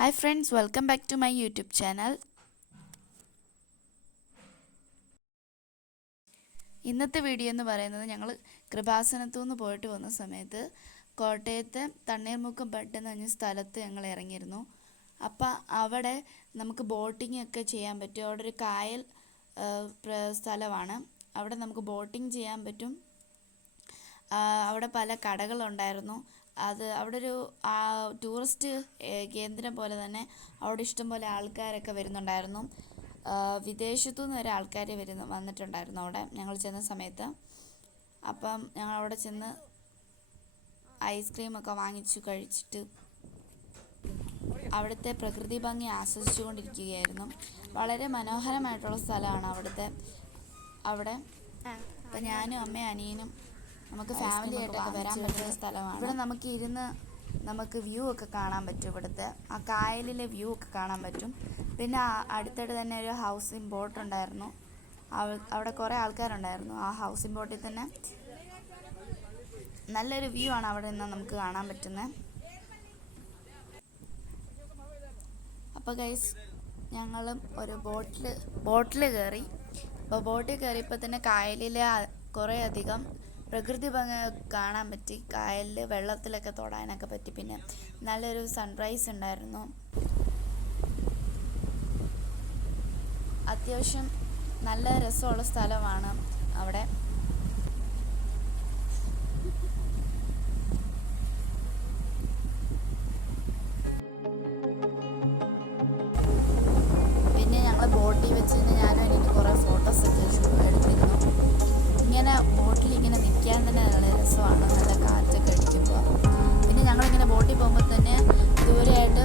Hi friends, welcome back to my YouTube channel. ഇന്നത്തെ video എന്ന് പറയുന്നത് ഞങ്ങൾ കൃപാസനത്തു നിന്ന് പോയിട്ട് വന്ന സമയത്ത് കോട്ടയത്തെ തണ്ണീർമുക്കം ബഡ് എന്ന് പറഞ്ഞ സ്ഥലത്ത് ഞങ്ങൾ ഇറങ്ങിയിരുന്നു. അപ്പോൾ അവിടെ നമുക്ക് ബോട്ടിംഗ് ഒക്കെ ചെയ്യാൻ പറ്റും. അവിടെ ഒരു കായൽ സ്ഥലമാണ്. അവിടെ നമുക്ക് ബോട്ടിംഗ് ചെയ്യാൻ പറ്റും. അവിടെ പല കടകളുണ്ടായിരുന്നു. അവിടെ ഒരു ടൂറിസ്റ്റ് കേന്ദ്രം പോലെ തന്നെ അവിടെ ഇഷ്ടംപോലെ ആൾക്കാരൊക്കെ വരുന്നുണ്ടായിരുന്നു. വിദേശത്തു നിന്ന് വരെ ആൾക്കാർ വന്നിട്ടുണ്ടായിരുന്നു അവിടെ ഞങ്ങൾ ചെന്ന സമയത്ത്. അപ്പം ഞങ്ങൾ അവിടെ ചെന്ന് ഐസ്ക്രീമൊക്കെ വാങ്ങിച്ചു കഴിച്ചിട്ട് അവിടുത്തെ പ്രകൃതി ഭംഗി ആസ്വദിച്ചു കൊണ്ടിരിക്കുകയായിരുന്നു. വളരെ മനോഹരമായിട്ടുള്ള സ്ഥലമാണ് അവിടെ. അപ്പം ഞാനും അമ്മയും അനിയനും നമുക്ക് ഫാമിലി ആയിട്ടൊക്കെ വരാൻ പറ്റുന്ന സ്ഥലമാണ്. ഇവിടെ നമുക്ക് വ്യൂ ഒക്കെ കാണാൻ പറ്റും. ഇവിടുത്തെ ആ കായലിലെ വ്യൂ ഒക്കെ കാണാൻ പറ്റും. പിന്നെ അടുത്തിടെ തന്നെ ഒരു ഹൗസിംഗ് ബോട്ട് ഉണ്ടായിരുന്നു. അവിടെ കുറേ ആൾക്കാരുണ്ടായിരുന്നു. ആ ഹൗസിംഗ് ബോട്ടിൽ തന്നെ നല്ലൊരു വ്യൂ ആണ് അവിടെ നിന്ന് നമുക്ക് കാണാൻ പറ്റുന്നത്. അപ്പോൾ ഗൈസ്, ഞങ്ങളും ഒരു ബോട്ടിൽ കയറി. അപ്പോൾ ബോട്ടിൽ കയറിയപ്പോൾ തന്നെ കായലിലെ കുറേ അധികം പ്രകൃതി ഭംഗി കാണാൻ പറ്റി. കായലിൽ വെള്ളത്തിലൊക്കെ തൊടാനൊക്കെ പറ്റി. പിന്നെ നല്ലൊരു സൺറൈസ് ഉണ്ടായിരുന്നു. അത്യാവശ്യം നല്ല രസമുള്ള സ്ഥലമാണ് അവിടെ. പിന്നെ ഞങ്ങൾ ബോട്ടിൽ വെച്ച് ഞാനും എനിക്ക് കുറേ ഫോട്ടോസൊക്കെ എടുത്തിരുന്നു. ഇങ്ങനെ ബോട്ടിൽ ഇങ്ങനെ നിൽക്കാൻ തന്നെ നല്ല രസമാണ്, നല്ല കാറ്റൊക്കെ അടിക്കുമ്പോൾ. പിന്നെ ഞങ്ങളിങ്ങനെ ബോട്ടിൽ പോകുമ്പോൾ തന്നെ ദൂരെയായിട്ട്